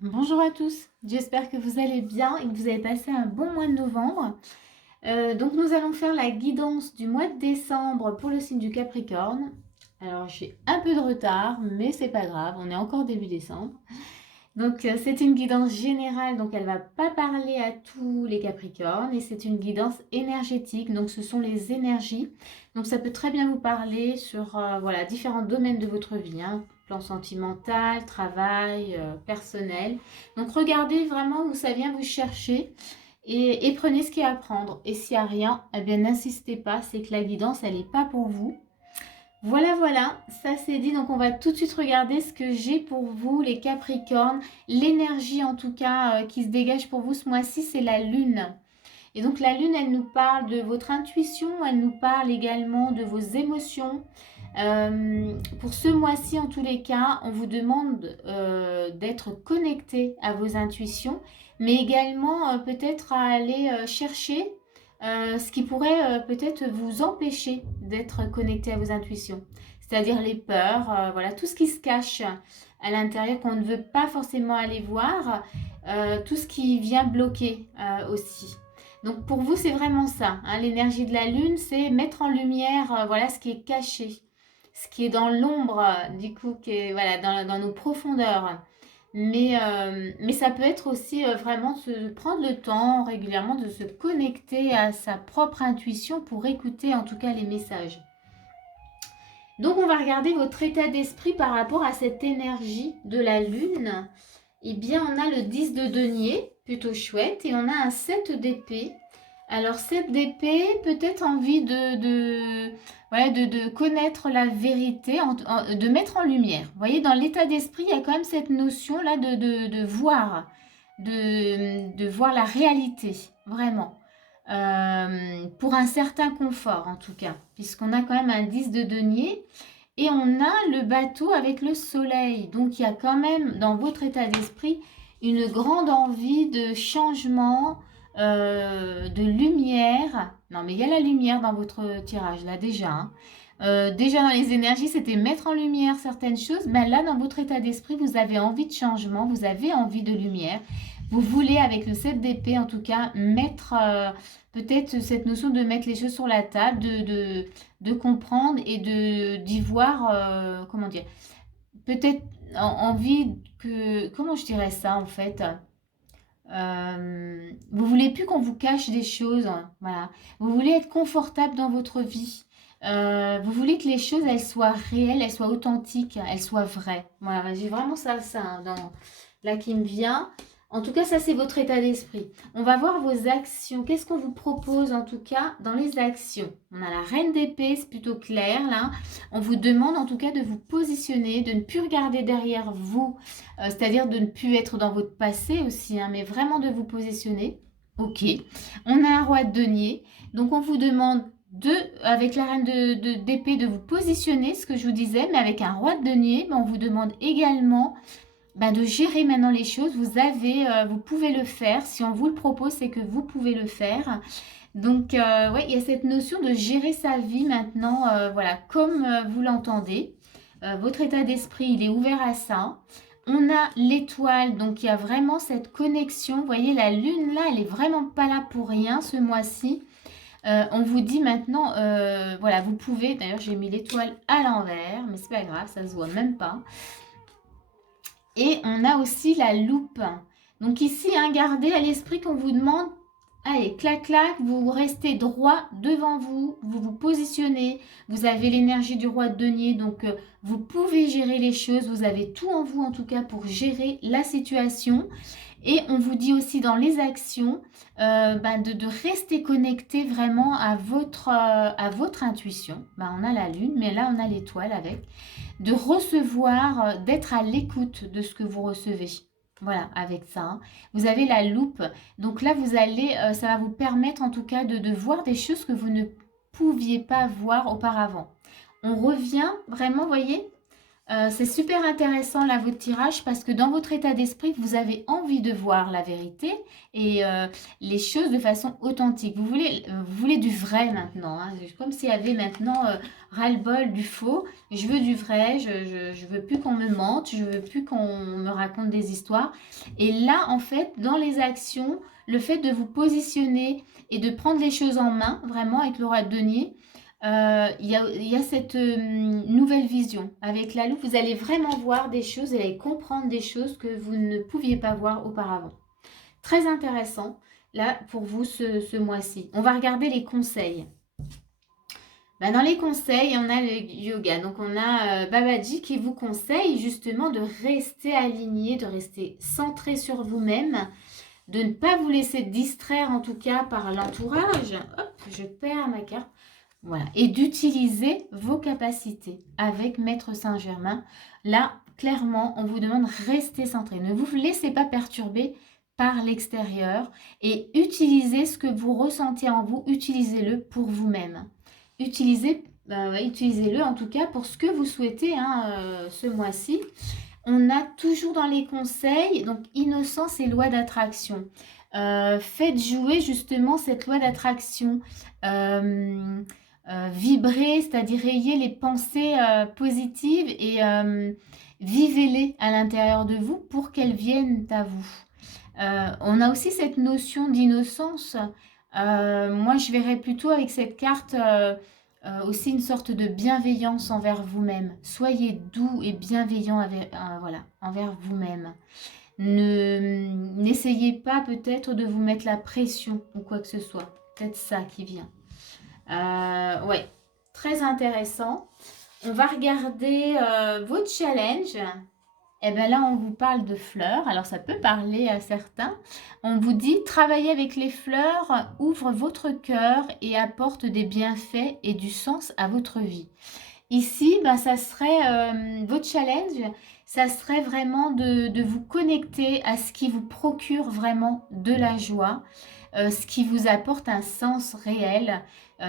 Bonjour à tous, j'espère que vous allez bien et que vous avez passé un bon mois de novembre. Donc nous allons faire la guidance du mois de décembre pour le signe du Capricorne. Alors j'ai un peu de retard, mais c'est pas grave, on est encore début décembre. Donc c'est une guidance générale, donc elle va pas parler à tous les Capricornes et c'est une guidance énergétique, donc ce sont les énergies. Donc ça peut très bien vous parler sur voilà, différents domaines de votre vie, hein, plan sentimental, travail, personnel. Donc regardez vraiment où ça vient vous chercher et prenez ce qu'il y a à prendre. Et s'il n'y a rien, eh bien n'insistez pas, c'est que la guidance elle n'est pas pour vous. Voilà, voilà, ça c'est dit. Donc on va tout de suite regarder ce que j'ai pour vous, les Capricornes. L'énergie en tout cas qui se dégage pour vous ce mois-ci, c'est la Lune. Et donc la Lune, elle nous parle de votre intuition, elle nous parle également de vos émotions. Pour ce mois-ci, en tous les cas, on vous demande d'être connecté à vos intuitions, mais également peut-être à aller chercher ce qui pourrait peut-être vous empêcher d'être connecté à vos intuitions. C'est-à-dire les peurs, voilà, tout ce qui se cache à l'intérieur qu'on ne veut pas forcément aller voir, tout ce qui vient bloquer aussi. Donc pour vous, c'est vraiment ça, hein, l'énergie de la Lune, c'est mettre en lumière voilà, ce qui est caché, ce qui est dans l'ombre, du coup, qui est voilà, dans nos profondeurs. Mais ça peut être aussi vraiment de prendre le temps régulièrement de se connecter à sa propre intuition pour écouter en tout cas les messages. Donc on va regarder votre état d'esprit par rapport à cette énergie de la Lune. Eh bien, on a le 10 de denier, plutôt chouette, et on a un 7 d'épée. Alors, 7 d'épée, peut-être envie voilà, de connaître la vérité, de mettre en lumière. Vous voyez, dans l'état d'esprit, il y a quand même cette notion-là de voir, de voir la réalité, vraiment. Pour un certain confort, en tout cas, puisqu'on a quand même un 10 de denier. Et on a le bateau avec le soleil. Donc il y a quand même dans votre état d'esprit une grande envie de changement, de lumière. Non mais il y a la lumière dans votre tirage là déjà, hein. Déjà dans les énergies, c'était mettre en lumière certaines choses. Ben là, dans votre état d'esprit, vous avez envie de changement, vous avez envie de lumière. Vous voulez, avec le 7 d'épée en tout cas, mettre peut-être cette notion de mettre les choses sur la table, de comprendre et d'y voir, comment dire, peut-être envie que, comment je dirais ça en fait, vous voulez plus qu'on vous cache des choses, hein, voilà. Vous voulez être confortable dans votre vie. Vous voulez que les choses elles soient réelles, elles soient authentiques, elles soient vraies. Voilà, j'ai vraiment ça hein, là qui me vient. En tout cas, ça c'est votre état d'esprit. On va voir vos actions. Qu'est-ce qu'on vous propose en tout cas dans les actions? On a la reine d'épée, c'est plutôt clair là. On vous demande en tout cas de vous positionner, de ne plus regarder derrière vous, c'est-à-dire de ne plus être dans votre passé aussi, hein, mais vraiment de vous positionner. Ok. On a un roi de denier. Donc on vous demande avec la reine d'épée, de vous positionner, ce que je vous disais, mais avec un roi de denier, on vous demande également de gérer maintenant les choses. Vous pouvez le faire. Si on vous le propose, c'est que vous pouvez le faire. Donc, ouais, il y a cette notion de gérer sa vie maintenant, voilà, comme vous l'entendez. Votre état d'esprit, il est ouvert à ça. On a l'étoile, donc il y a vraiment cette connexion. Vous voyez, la lune là, elle est vraiment pas là pour rien ce mois-ci. On vous dit maintenant, voilà, vous pouvez. D'ailleurs, j'ai mis l'étoile à l'envers, mais c'est pas grave, ça se voit même pas. Et on a aussi la loupe. Donc ici, hein, gardez à l'esprit qu'on vous demande, allez, clac, clac, vous restez droit devant vous, vous vous positionnez, vous avez l'énergie du roi de denier, donc vous pouvez gérer les choses, vous avez tout en vous en tout cas pour gérer la situation. Et on vous dit aussi dans les actions de rester connecté vraiment à votre intuition. On a la lune, mais là on a l'étoile avec. De recevoir, d'être à l'écoute de ce que vous recevez. Voilà, avec ça, hein. Vous avez la loupe. Donc là, ça va vous permettre en tout cas de voir des choses que vous ne pouviez pas voir auparavant. On revient vraiment, voyez, C'est super intéressant là votre tirage parce que dans votre état d'esprit, vous avez envie de voir la vérité et les choses de façon authentique. Vous voulez du vrai maintenant, hein. C'est comme s'il y avait maintenant ras-le-bol du faux. Je veux du vrai, je veux plus qu'on me mente, je veux plus qu'on me raconte des histoires. Et là, en fait, dans les actions, le fait de vous positionner et de prendre les choses en main, vraiment avec l'aura de denier, il y a cette nouvelle vision. Avec la loupe, vous allez vraiment voir des choses, vous allez comprendre des choses que vous ne pouviez pas voir auparavant. Très intéressant, là, pour vous, ce mois-ci. On va regarder les conseils. Ben, dans les conseils, on a le yoga. Donc, on a Babaji qui vous conseille justement de rester aligné, de rester centré sur vous-même, de ne pas vous laisser distraire en tout cas par l'entourage. Hop, je perds ma carte. Voilà. Et d'utiliser vos capacités avec Maître Saint-Germain. Là, clairement, on vous demande de rester centré. Ne vous laissez pas perturber par l'extérieur et utilisez ce que vous ressentez en vous. Utilisez-le pour vous-même. Utilisez-le en tout cas pour ce que vous souhaitez ce mois-ci. On a toujours dans les conseils, donc innocence et loi d'attraction. Faites jouer justement cette loi d'attraction. Vibrer, c'est-à-dire ayez les pensées positives et vivez-les à l'intérieur de vous pour qu'elles viennent à vous. On a aussi cette notion d'innocence. Moi, je verrais plutôt avec cette carte aussi une sorte de bienveillance envers vous-même. Soyez doux et bienveillant envers vous-même. N'essayez pas peut-être de vous mettre la pression ou quoi que ce soit. Peut-être ça qui vient. Ouais, très intéressant. On va regarder votre challenge. Et bien là, on vous parle de fleurs. Alors, ça peut parler à certains. On vous dit, travailler avec les fleurs ouvre votre cœur et apporte des bienfaits et du sens à votre vie. Ici, ça serait votre challenge. Ça serait vraiment de vous connecter à ce qui vous procure vraiment de la joie, ce qui vous apporte un sens réel.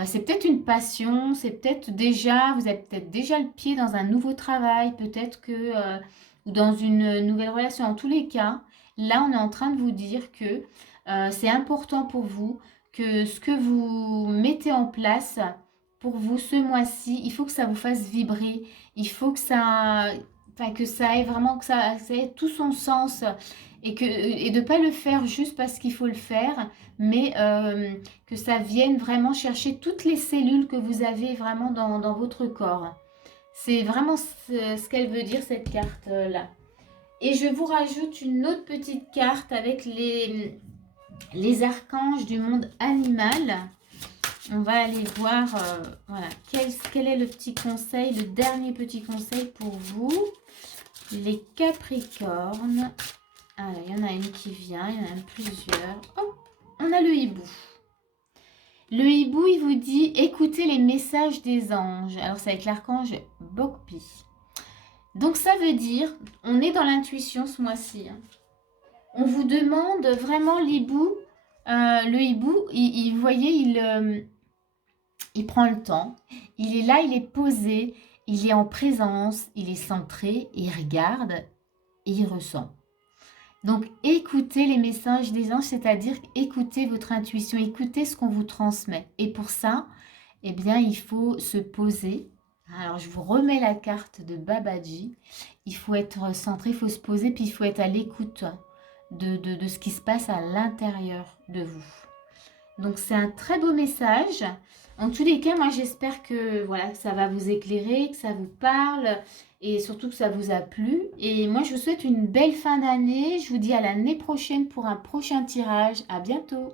C'est peut-être une passion, c'est peut-être déjà, vous avez peut-être déjà le pied dans un nouveau travail, peut-être que ou dans une nouvelle relation. En tous les cas, là, on est en train de vous dire que c'est important pour vous, que ce que vous mettez en place pour vous ce mois-ci, il faut que ça vous fasse vibrer, il faut que ça ait vraiment, que ça ait tout son sens et de ne pas le faire juste parce qu'il faut le faire, mais que ça vienne vraiment chercher toutes les cellules que vous avez vraiment dans votre corps. C'est vraiment ce qu'elle veut dire, cette carte-là. Et je vous rajoute une autre petite carte avec les archanges du monde animal. On va aller voir voilà, quel est le petit conseil, le dernier petit conseil pour vous. Les Capricornes. Alors, il y en a une qui vient, il y en a plusieurs. Oh, on a le hibou. Le hibou, il vous dit, écoutez les messages des anges. Alors, c'est avec l'archange Bokpi. Donc, ça veut dire, on est dans l'intuition ce mois-ci. On vous demande vraiment l'hibou. Le hibou, vous voyez, il prend le temps. Il est là, il est posé. Il est en présence. Il est centré. Il regarde et il ressent. Donc, écoutez les messages des anges, c'est-à-dire écoutez votre intuition, écoutez ce qu'on vous transmet. Et pour ça, eh bien, il faut se poser. Alors, je vous remets la carte de Babaji. Il faut être centré, il faut se poser, puis il faut être à l'écoute de ce qui se passe à l'intérieur de vous. Donc, c'est un très beau message. En tous les cas, moi, j'espère que voilà, ça va vous éclairer, que ça vous parle et surtout que ça vous a plu. Et moi, je vous souhaite une belle fin d'année. Je vous dis à l'année prochaine pour un prochain tirage. À bientôt.